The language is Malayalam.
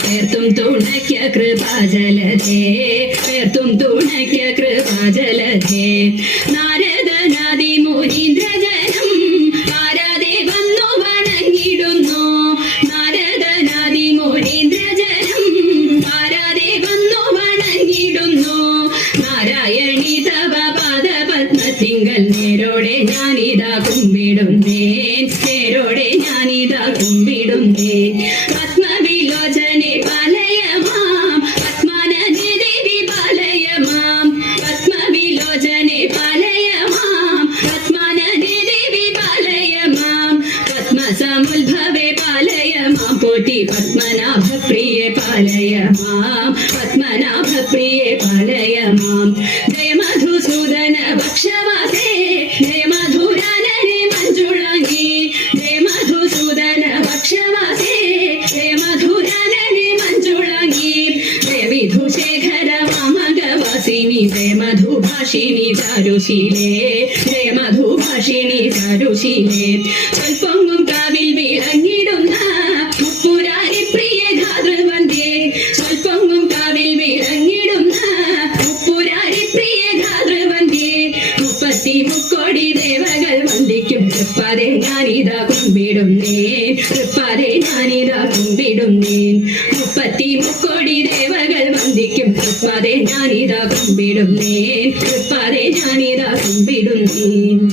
പേർത്തും തുണയ്ക്ക കൃപാജലധേ പേർത്തും തുണയ്ക്ക കൃപാജലധേ നാരദനാദി ഞാനിതാ കുമ്പിടുന്നേ നേരോടെ ഞാനിതാ കുമ്പിടുന്നേ പത്മവിലോചനെ പാലയമാം. പത്മാനനെ ദേവി പാലയമാം. പത്മവിലോചനെ പാലയമാം. പത്മാനനെ ദേവി പാലയമാം. പത്മസമുദ്ഭവേ പാലയമാം. പോറ്റി പത്മനാഭ പ്രിയ പാലയമാം. പത്മനാഭ പ്രിയ പാലയമാം. മാമകവാസിനി ജയ മധുഭാഷിണി ചാരുശീലേ ജയ മധുഭാഷിണി ചാരുശീലേ. സ്വൽപ്പൊങ്ങും കാവിൽ വിളങ്ങിടുന്ന മുപ്പുരാരി പ്രിയ ധാതൃവന്ധ്യേ സ്വൽപ്പൊങ്ങും കാവിൽ വിളങ്ങിടുന്ന മുപ്പുരാരി പ്രിയ ധാതൃവന്ധ്യേ മുപ്പത്തി മുക്കോടി ദേവകൾ വന്ദിക്കും തൃപ്പാതെ ഞാനിതാ കുമ്പിടുന്നേ. തൃപ്പാതെ ഞാനിതാ കുമ്പിടുന്നേ. മുപ്പത്തി മുക്കോടി ദേവകൾ വന്ദിക്കും തൃപ്പാതെ ഞാനിതാ കുമ്പിടുന്നേ. തൃപ്പാതെ ഞാനിതാ കുമ്പിടുന്നേ.